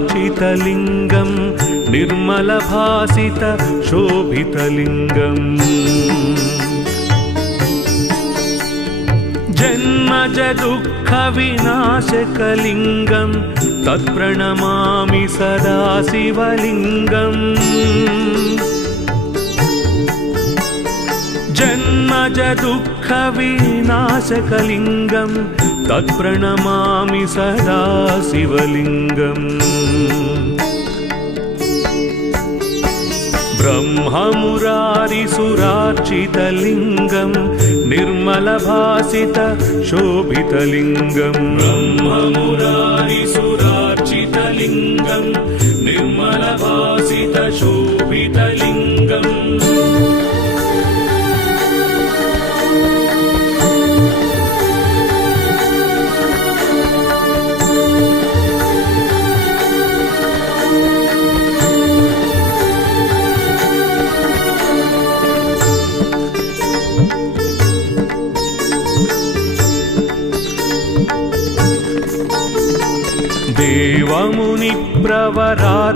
ब्रह्ममुरारिसुरार्चितलिङ्गं निर्मलभासित शोभितलिङ्गम् जन्मजदुःखविनाशकलिङ्गं तत्प्रणमामि सदा शिवलिङ्गम् जन्मजदुःखविनाशकलिङ्गं तत्प्रणमामि सदा शिवलिङ्गम् ब्रह्ममुरारिसुरार्चितलिङ्गं निर्मलभासित शोभितलिङ्गं ब्रह्ममुरारिसुरार्चितलिङ्गं निर्मलभासित शोभितलिङ्गम्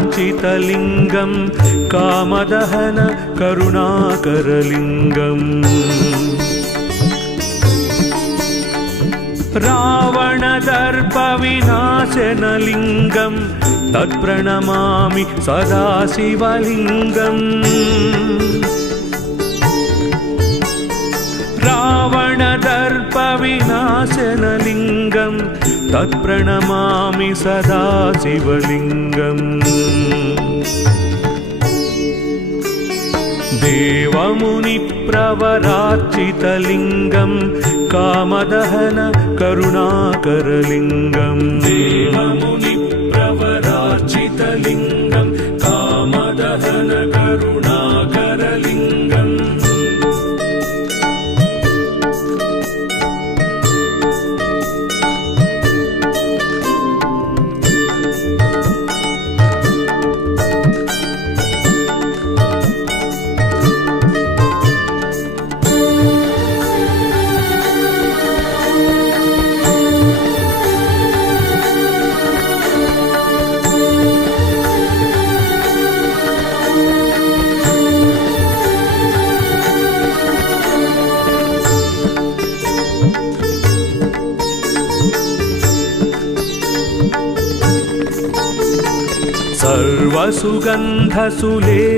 देवमुनिप्रवरार्चितलिङ्गं कामदहन करुणाकरलिङ्गम् रावणदर्पविनाशनलिङ्गं तत्प्रणमामि सदा शिवलिङ्गम् रावणदर्पविनाशनलिङ्गं तत्प्रणमामि सदा शिवलिङ्गम् देवमुनिप्रवरार्चितलिङ्गं कामदहन करुणाकरलिङ्गम् देवमुनिप्रवरार्चितलिङ्गं कामदहन करुणाकरलिङ्गम्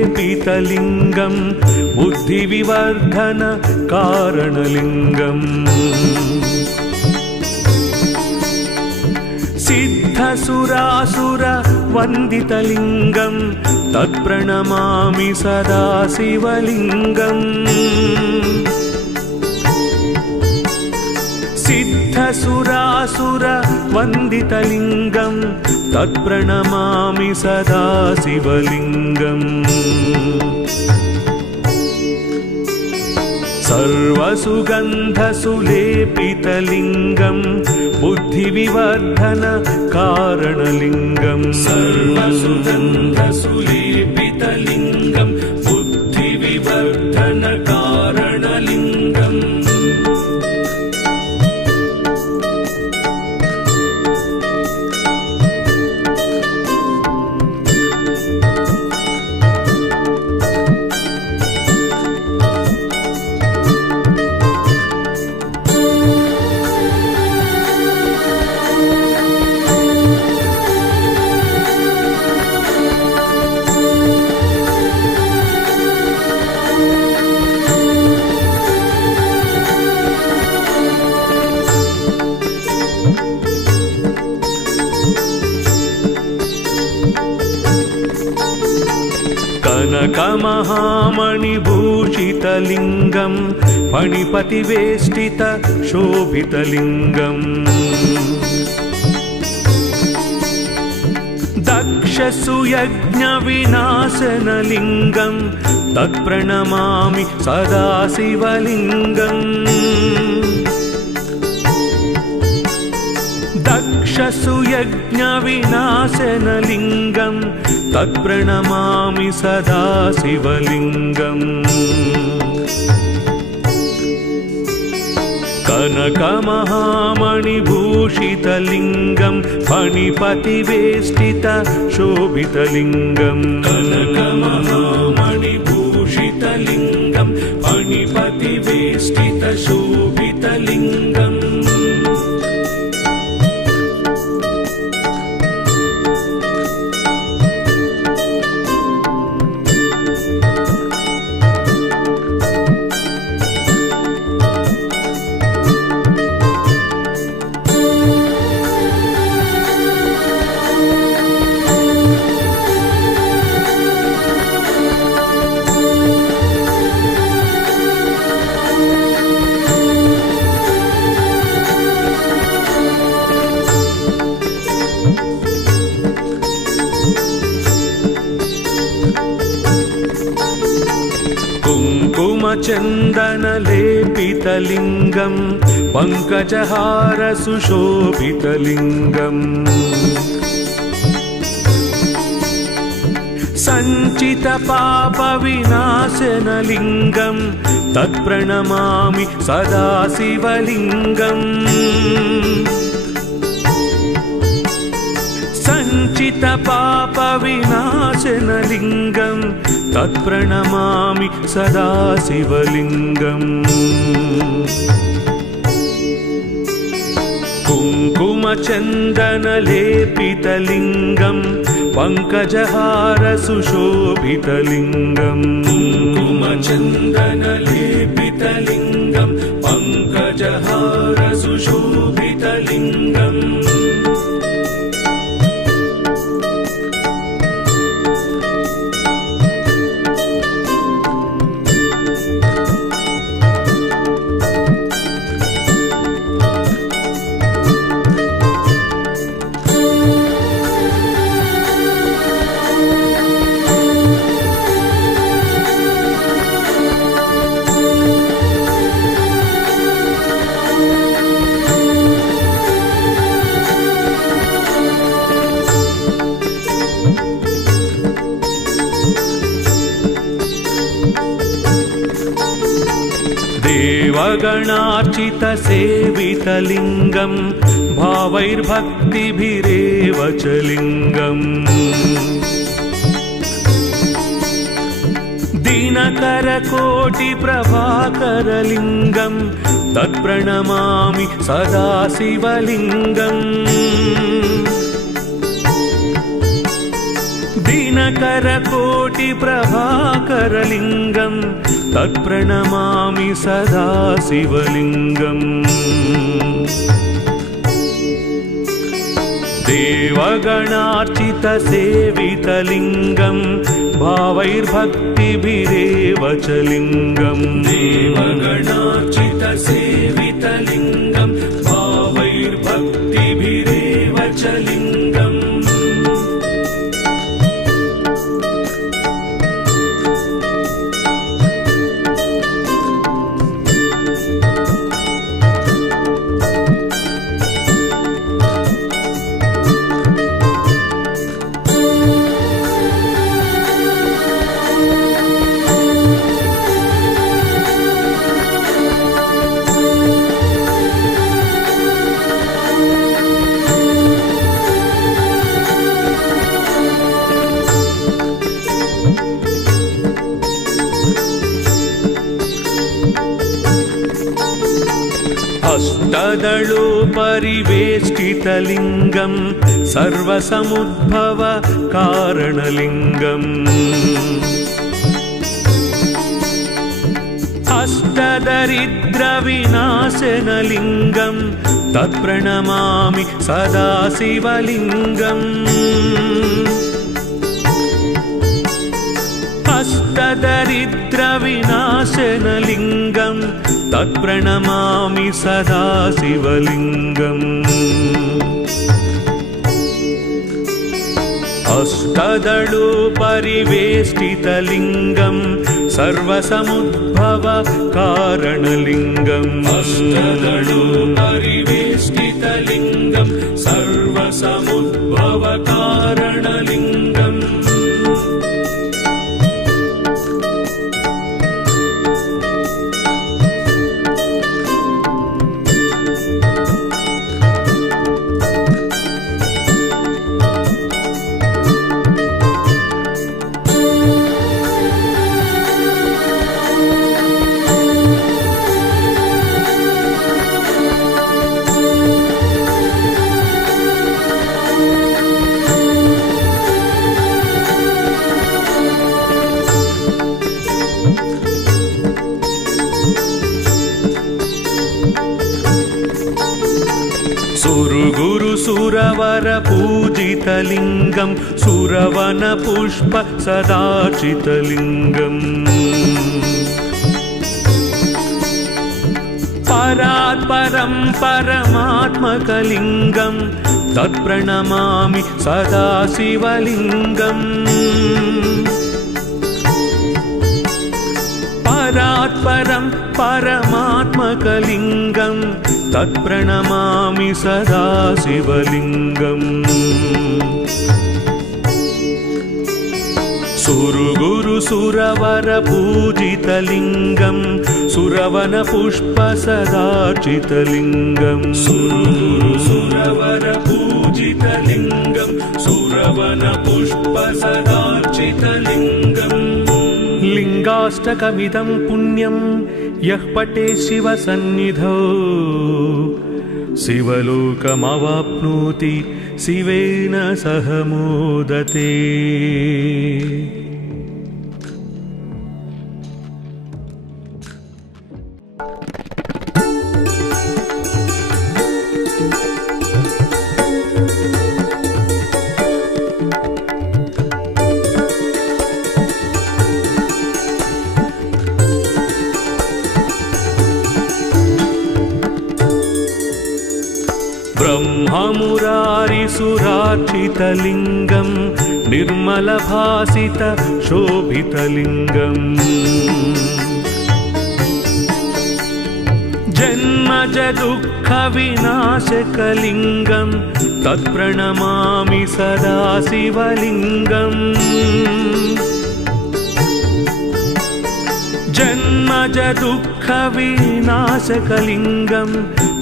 सर्वसुगन्धसुलेपितलिङ्गं बुद्धिविवर्धन कारणलिङ्गम् सिद्धसुरासुरवन्दितलिङ्गं तत्प्रणमामि सदा शिवलिङ्गम् सिद्धसुरासुरवन्दितलिङ्गं तत्प्रणमामि सदा शिवलिङ्गम् सर्वसुगन्धसुलेपितलिङ्गं बुद्धिविवर्धन कारणलिङ्गम् सर्वसुगन्धसुलेपितलिङ्गं बुद्धिविवर्धन कारणलिङ्गम् कनकमहामणिभूषितलिङ्गं फणिपतिवेष्टित शोभितलिङ्गम् दक्षसुयज्ञविनाशनलिङ्गं तत्प्रणमामि सदा शिवलिङ्गम् सुयज्ञविनाशनलिङ्गं तत्प्रणमामि सदा शिवलिङ्गम् कनकमहामणिभूषितलिङ्गं फणिपतिवेष्टितशोभितलिङ्गम् कनकमहामणिभूषितलिङ्गं फणिपतिवेष्टितशोभितलिङ्गम् कुङ्कुमचन्दनलेपितलिङ्गं पङ्कजहारसुशोभितलिङ्गम् सञ्चितपापविनाशनलिङ्गं तत्प्रणमामि सदा शिवलिङ्गम् सञ्चितपापविनाशनलिङ्गं तत्प्रणमामि सदा शिवलिङ्गम् कुङ्कुमचन्दनलेपितलिङ्गं पङ्कजहारसुशोभितलिङ्गम् कुङ्कुमचन्दनलेपितलिङ्गं पङ्कजहारसुशोभितलिङ्गम् देवगणार्चितसेवितलिङ्गं भावैर्भक्तिभिरेव च लिङ्गम् दिनकरकोटिप्रभाकरलिङ्गं तत्प्रणमामि सदा शिवलिङ्गम् दिनकरकोटिप्रभाकरलिङ्गं तत्प्रणमामि सदा शिवलिङ्गम् देवगणार्चितसेवितलिङ्गं भावैर्भक्तिभिरेव च लिङ्गम् देवगणार्चितसेवितलिङ्गं भावैर्भक्तिभिरेव च लिङ्गम् अष्टदलोपरिवेष्टितलिङ्गं सर्वसमुद्भवकारणलिङ्गम् अष्टदरिद्रविनाशनलिङ्गं तत्प्रणमामि सदा शिवलिङ्गम् अष्टदरिद्रविनाशनलिङ्गं तत्प्रणमामि सदा शिवलिङ्गम् अष्टदळो परिवेष्टितलिङ्गं सर्वसमुद्भव कारणलिङ्गम् अष्टदळो परिवेष्टितलिङ्गं सर्वसमुद्भव कारणलिङ्गम् सुरगुरु सुरवर पूजितलिङ्गं सुरवन पुष्प सदाचितलिङ्गम् परात्परं परमात्मकलिङ्गं तत्प्रणमामि सदा शिवलिङ्गम् परात्परं परमात्मकलिङ्गं तत्प्रणमामि सदा शिवलिङ्गम् सुरगुरु सुरवर पूजितलिङ्गं सुरवन पुष्प सदाचितलिङ्गम् सुरगुरु सुरवर पूजितलिङ्गं सुरवन पुष्प सदाचितलिङ्गम् लिङ्गाष्टकमिदं पुण्यं यः पठे शिवसन्निधौ शिवलोकमवाप्नोति शिवेन सह मोदते। ब्रह्ममुरारिसुरार्चितलिङ्गं निर्मलभासित शोभितलिङ्गम् जन्मजदुःखविनाशकलिङ्गं तत्प्रणमामि सदा शिवलिङ्गम् जन्मजदुःखविनाशकलिङ्गं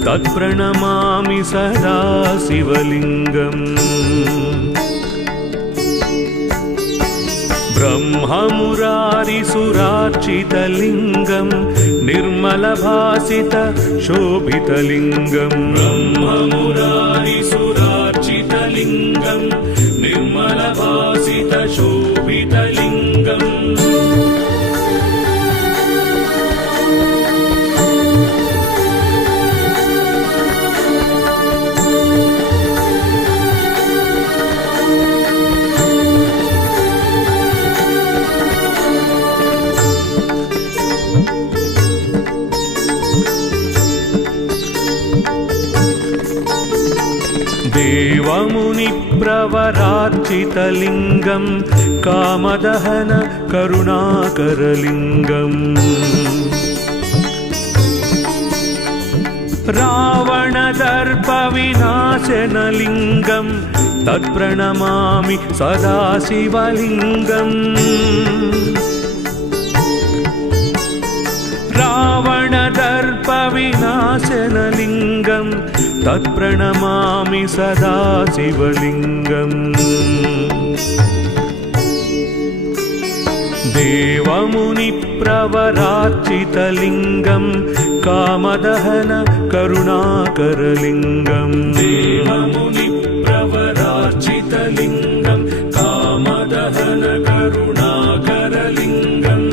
तत्प्रणमामि सदा शिवलिङ्गम् ब्रह्ममुरारिसुरार्चितलिङ्गं निर्मलभासित शोभितलिङ्गम् ब्रह्ममुरारिसुरार्चितलिङ्गं निर्मलभासित शोभितलिङ्गम् देवमुनिप्रवरार्चितलिङ्गं कामदहन करुणाकरलिङ्गम् रावणदर्पविनाशनलिङ्गं तत्प्रणमामि सदा शिवलिङ्गम् रावणदर्पविनाशनलिङ्गं तत्प्रणमामि सदा शिवलिङ्गम् देवमुनिप्रवरार्चितलिङ्गं कामदहन करुणाकरलिङ्गम् देवमुनिप्रवरार्चितलिङ्गं कामदहन करुणाकरलिङ्गम्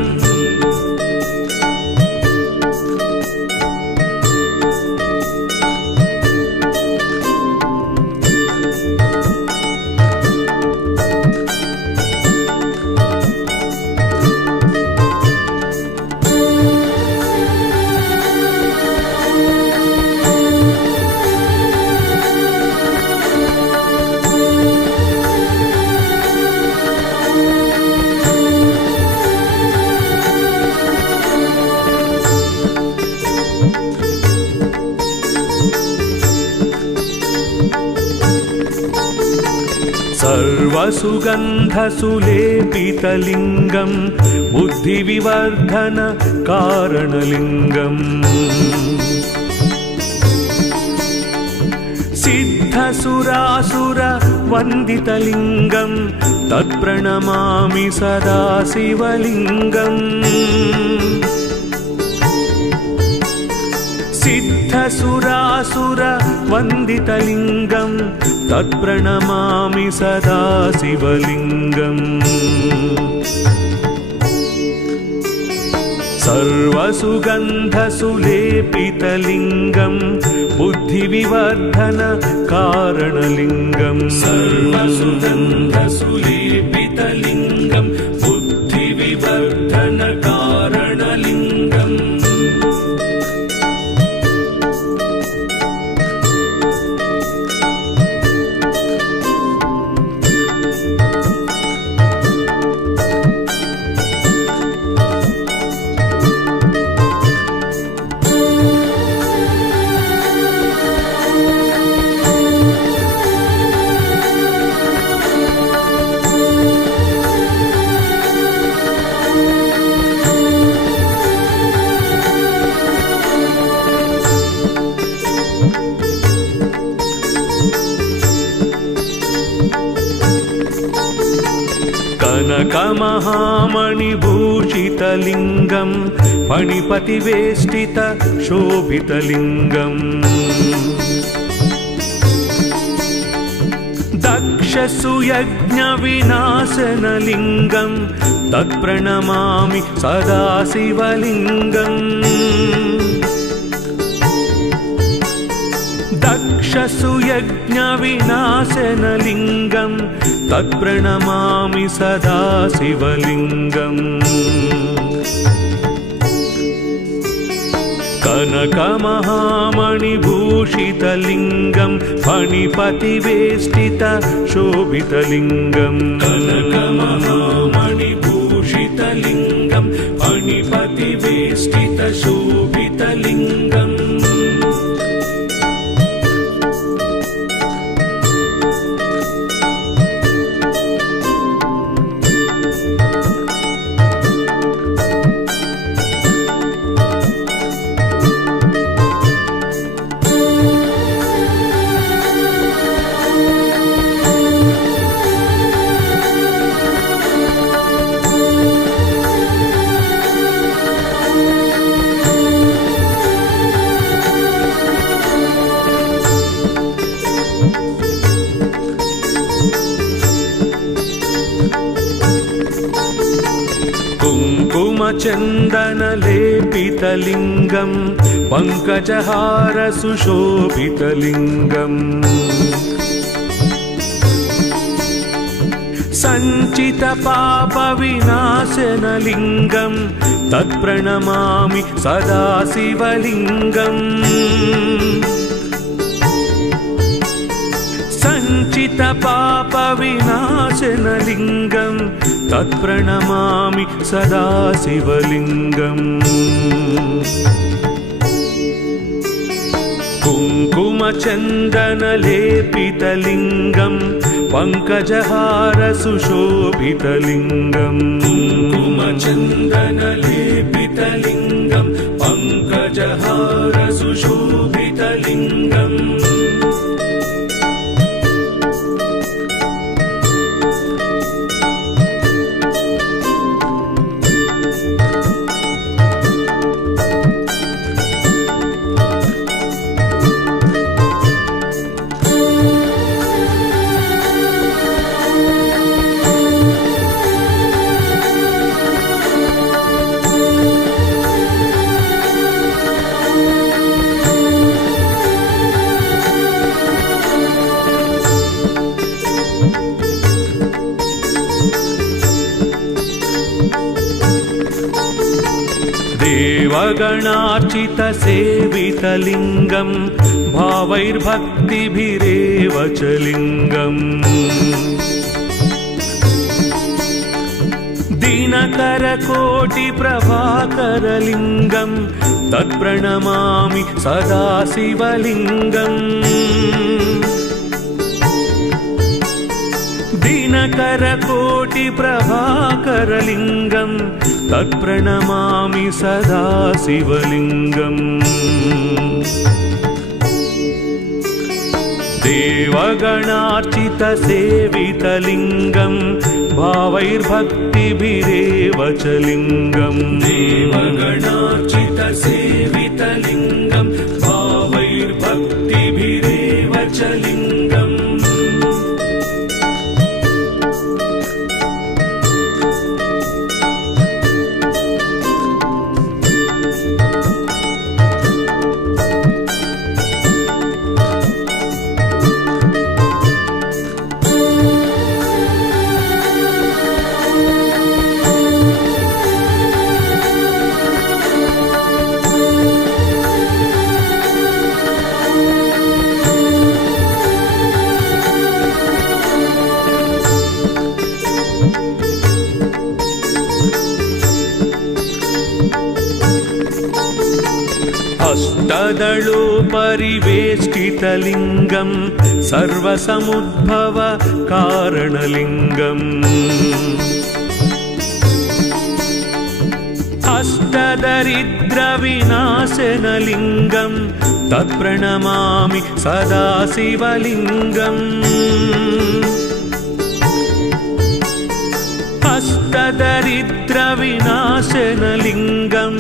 सर्वसुगन्धसुलेपितलिङ्गं बुद्धिविवर्धनकारणलिङ्गम् सिद्धसुरासुरवन्दितलिङ्गं तत्प्रणमामि सदा शिवलिङ्गम् सिद्धसुरासुरवन्दितलिङ्गं तत्प्रणमामि सदा शिवलिङ्गम् सर्वसुगन्धसुलेपितलिङ्गं बुद्धिविवर्धनकारणलिङ्गं सर्वसुगन्धसुलेपितलिङ्गं बुद्धिविवर्धनकारणलिङ्गम् कनकमहामणिभूषितलिङ्गं फणिपतिवेष्टितशोभितलिङ्गम् दक्षसुयज्ञविनाशनलिङ्गं तत्प्रणमामि सदा शिवलिङ्गम् दक्षसुयज्ञविनाशनलिङ्गं तत्प्रणमामि सदा शिवलिङ्गम् कनकमहामणिभूषितलिङ्गं फणिपतिवेष्टितशोभितलिङ्गम् कनकमहामणिभूषितलिङ्गं फणिपतिवेष्टितशोभितलिङ्गम् कुङ्कुमचन्दनलेपितलिङ्गं पङ्कजहारसुशोभितलिङ्गम् सञ्चितपापविनाशनलिङ्गं तत्प्रणमामि सदा शिवलिङ्गम् सञ्चितपापविनाशनलिङ्गं तत्प्रणमामि सदा शिवलिङ्गम् कुङ्कुमचन्दनलेपितलिङ्गं पङ्कजहारसुशोभितलिङ्गम् कुङ्कुमचन्दनलेपितलिङ्गं पङ्कजहारसुशोभितलिङ्गम् देवगणार्चितसेवितलिङ्गं भावैर्भक्तिभिरेव च लिङ्गम् दिनकरकोटिप्रभाकरलिङ्गं तत्प्रणमामि सदा शिवलिङ्गम् दिनकरकोटिप्रभाकरलिङ्गं तत्प्रणमामि सदा शिवलिङ्गम् देवगणार्चितसेवितलिङ्गं भावैर्भक्तिभिरेव च लिङ्गम् देवगणार्चितसेवितलिङ्गं भावैर्भक्तिभिरेव च लिङ्गम् अष्टदलोपरिवेष्टितलिङ्गं सर्वसमुद्भव कारणलिङ्गम् अष्टदरिद्रविनाशनलिङ्गं तत्प्रणमामि सदा शिवलिङ्गम् अष्टदरिद्रविनाशनलिङ्गं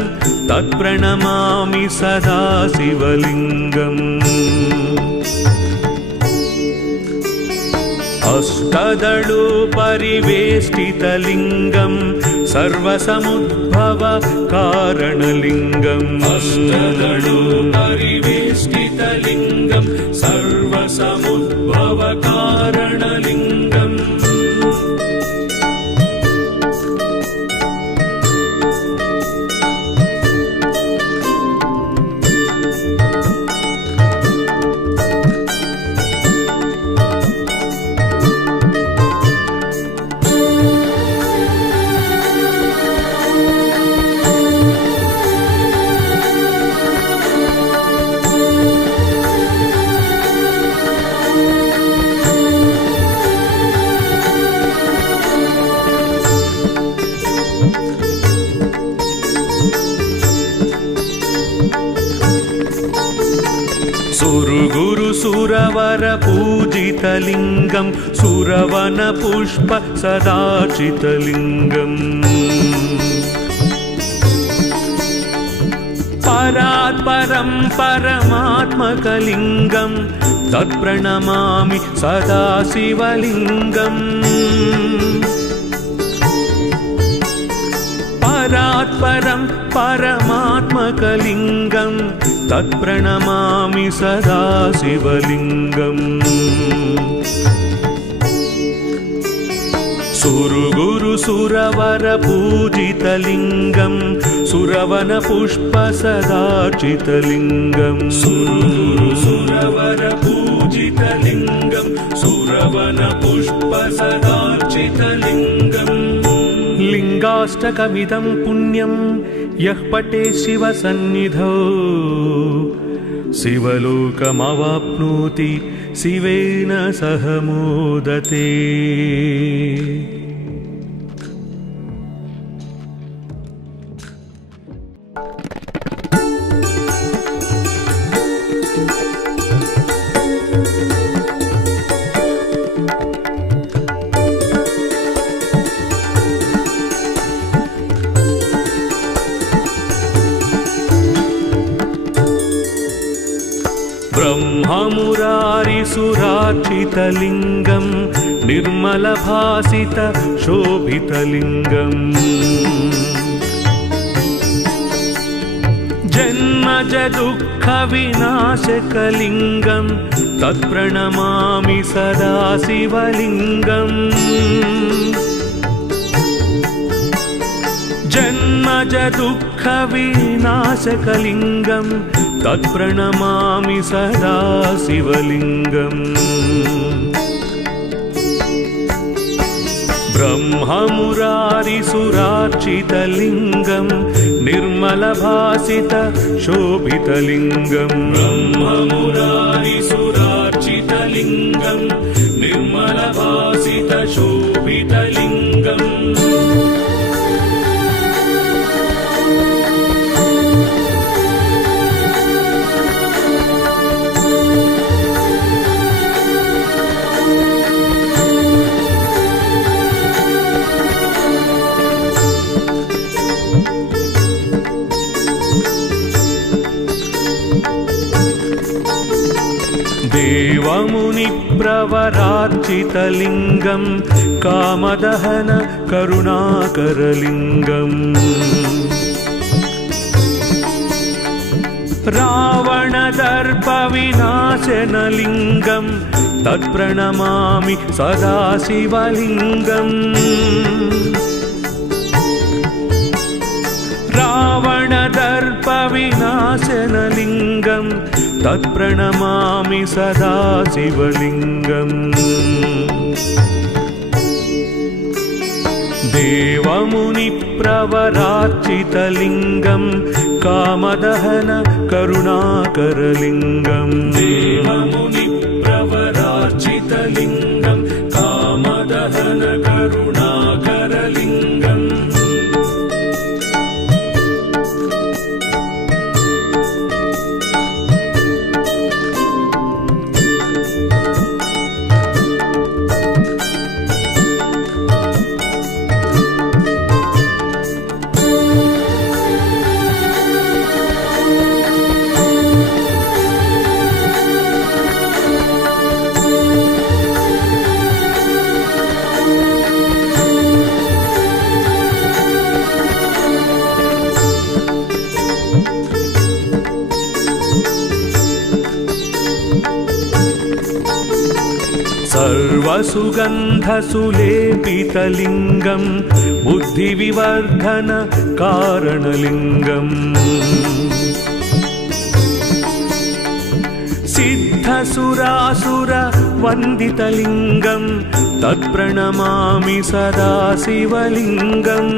तत्प्रणमामि सदा शिवलिङ्गम् अष्टदलोपरिवेष्टितलिङ्गं सर्वसमुद्भव कारणलिङ्गम् अष्टदलोपरिवेष्टितलिङ्गं सर्वसमुद्भव कारणलिङ्गम् सुरवरपूजितलिङ्गं सुरवनपुष्प सदार्चितलिङ्गम् परात्परं परमात्मकलिङ्गं तत्प्रणमामि सदा शिवलिङ्गम् परात्परं परमात्मकलिङ्गं तत्प्रणमामि सदा शिवलिङ्गम् सुरवरपूजितलिङ्गं सुरवनपुष्प सदार्चितलिङ्गम् सुरवरपूजितलिङ्गं सुरवनपुष्प सदार्चितलिङ्गम् लिङ्गाष्टकमिदं पुण्यं यः पठे शिवसन्निधौ शिवलोकमवाप्नोति शिवेन सह मोदते। ब्रह्ममुरारिसुरार्चितलिङ्गं निर्मलभासित शोभितलिङ्गम् जन्मज दुःखविनाशकलिङ्गं तत्प्रणमामि सदा शिवलिङ्गम् जन्मज दुःखविनाशकलिङ्गं तत्प्रणमामि सदा शिवलिङ्गम् ब्रह्ममुरारिसुरार्चितलिङ्गं निर्मलभासित शोभितलिङ्गम् ब्रह्ममुरारिसुरार्चितलिङ्गं निर्मलभासित शोभितलिङ्गम् देवमुनिप्रवरार्चितलिङ्गं कामदहन करुणाकरलिङ्गम् रावणदर्पविनाशनलिङ्गं तत्प्रणमामि सदा शिवलिङ्गम् रावणदर्पविनाशनलिङ्गं तत्प्रणमामि सदा शिवलिङ्गम् देवमुनिप्रवरार्चितलिङ्गं कामदहन करुणाकरलिङ्गम् देवमुनिप्रवरार्चितलिङ्गं कामदहन करुणाकरलिङ्गम् सर्वसुगन्धसुलेपितलिङ्गं बुद्धिविवर्धन कारणलिङ्गम् सिद्धसुरासुरवन्दितलिङ्गं तत्प्रणमामि सदा शिवलिङ्गम्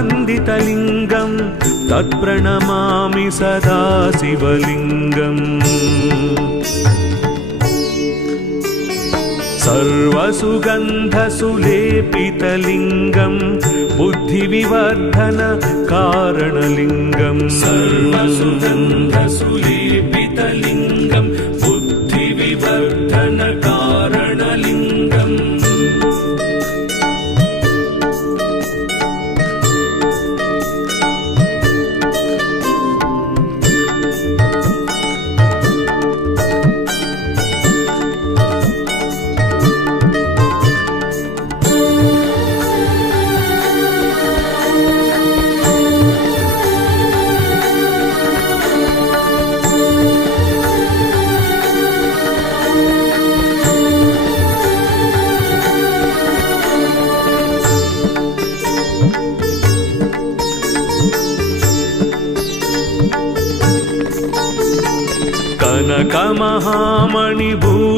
सिद्धसुरासुरवन्दितलिङ्गं तत्प्रणमामि सदा शिवलिङ्गम् सर्वसुगन्धसुलेपितलिङ्गं बुद्धिविवर्धन कारणलिङ्गम् सर्वसुगन्धसुलेपितलिङ्गं बुद्धिविवर्धन कारणलिङ्गम्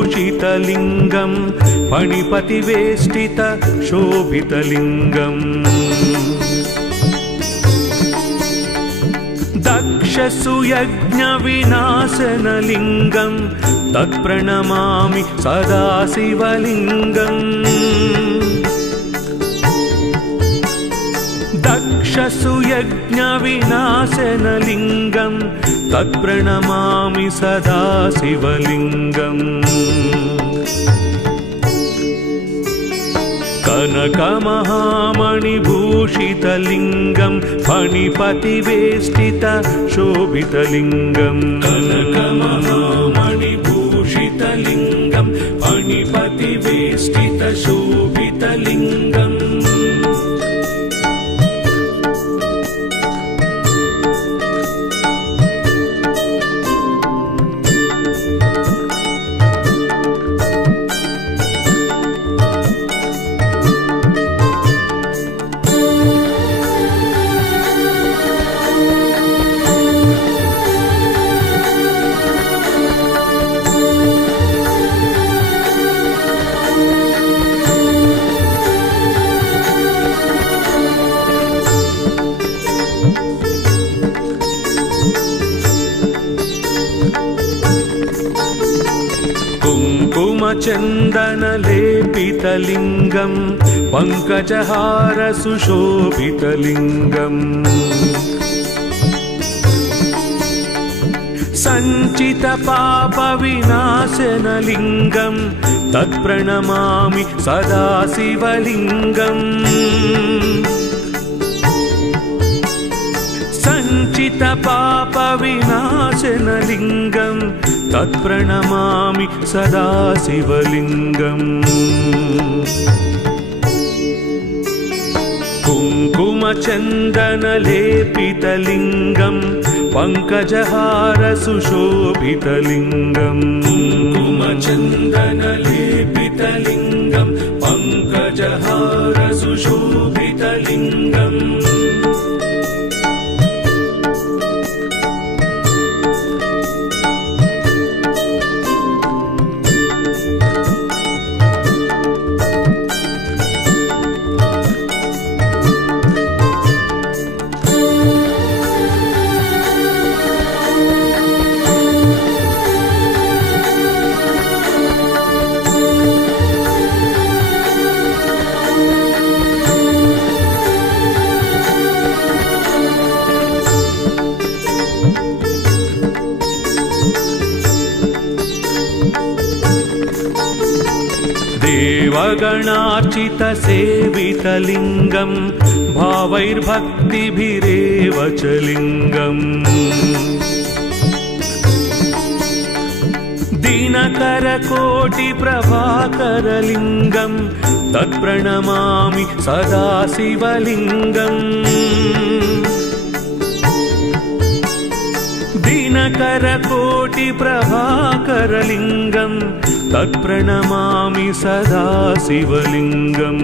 कनकमहामणिभूषितलिङ्गं फणिपतिवेष्टित शोभितलिङ्गम् दक्षसुयज्ञविनाशनलिङ्गं तत्प्रणमामि सदा शिवलिङ्गम् दक्षसुयज्ञविनाशनलिङ्गं तत्प्रणमामि सदा शिवलिङ्गम् कनकमहामणिभूषितलिङ्गं फणिपतिवेष्टित शोभितलिङ्गम् कनकमहामणिभूषितलिङ्गं फणिपतिवेष्टित शोभितलिङ्गम् कुङ्कुमचन्दनलेपितलिङ्गं पङ्कजहार सुशोभितलिङ्गम् सञ्चितपापविनाशनलिङ्गं तत्प्रणमामि सदा शिवलिङ्गम् सञ्चितपापविनाशनलिङ्गं तत्प्रणमामि सदा शिवलिङ्गम् कुङ्कुमचन्दनलेपितलिङ्गं पङ्कजहारसुशोभितलिङ्गम् कुङ्कुमचन्दनलेपितलिङ्गं पङ्कजहारसुशोभितलिङ्गम् देवगणार्चितसेवितलिङ्गं भावैर्भक्तिभिरेव च लिङ्गम् दिनकरकोटिप्रभाकरलिङ्गं तत्प्रणमामि सदा शिवलिङ्गम् दिनकरकोटिप्रभाकरलिङ्गं तत्प्रणमामि सदा शिवलिङ्गम्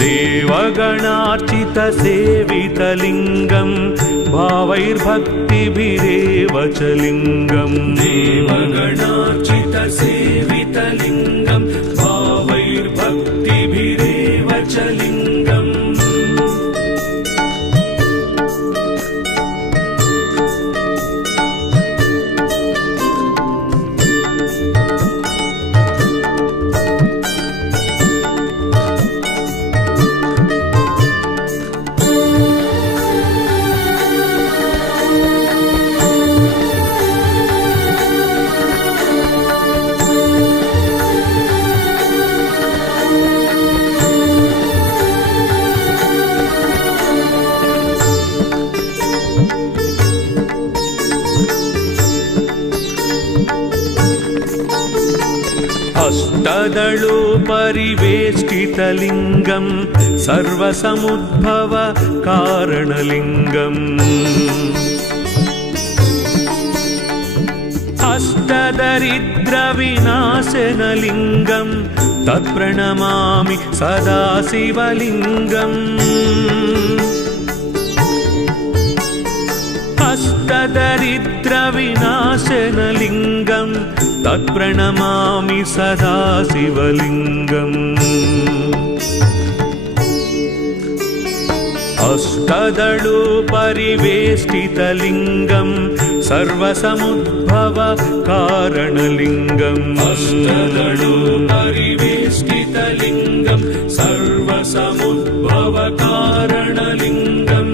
देवगणार्चितसेवितलिङ्गं भावैर्भक्तिभिरेव च लिङ्गम् देवगणार्चितसेवितलिङ्गं भावैर्भक्तिभिरेव च लिङ्गम् अष्टदलोपरिवेष्टितलिङ्गं सर्वसमुद्भव कारणलिङ्गम् अष्टदरिद्रविनाशनलिङ्गं तत्प्रणमामि सदा शिवलिङ्गम् अष्टदरिद्रविनाशनलिङ्गं तत्प्रणमामि सदा शिवलिङ्गम् अष्टदलोपरिवेष्टितलिङ्गं सर्वसमुद्भव कारणलिङ्गम् अष्टदलोपरिवेष्टितलिङ्गं सर्वसमुद्भव कारणलिङ्गम्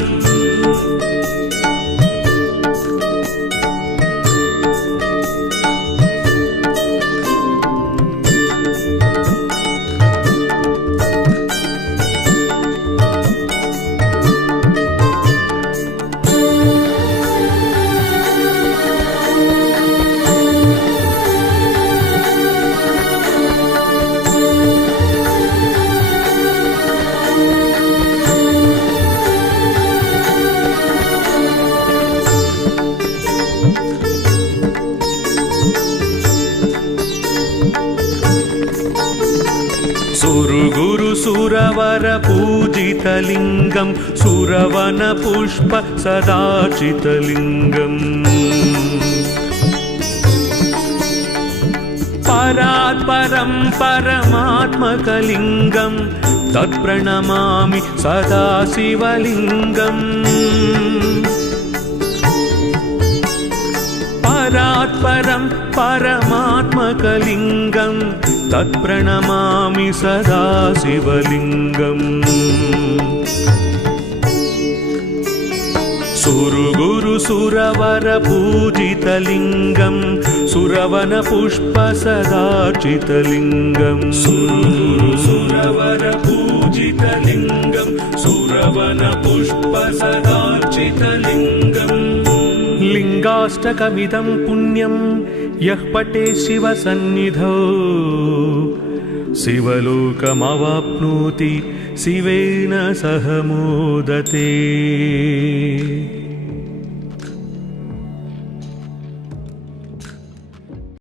सुरवर पूजितलिङ्गं सुरवन पुष्प सदाचितलिङ्गम् परात्परं परमात्मकलिङ्गं तत्प्रणमामि सदा शिवलिङ्गम् परात्परं परमात्मकलिङ्गं तत्प्रणमामि सदा शिवलिङ्गम् सुरगुरु सुरवर पूजितलिङ्गं सुरवन पुष्प सदाचितलिङ्गम् सुरगुरु सुरवर पूजितलिङ्गं सुरवन सुरवनपुष्पसदार्चितलिङ्गम् लिङ्गाष्टकमिदं पुण्यं यः पठे शिवसन्निधौ शिवलोकमवाप्नोति शिवेन सह मोदते।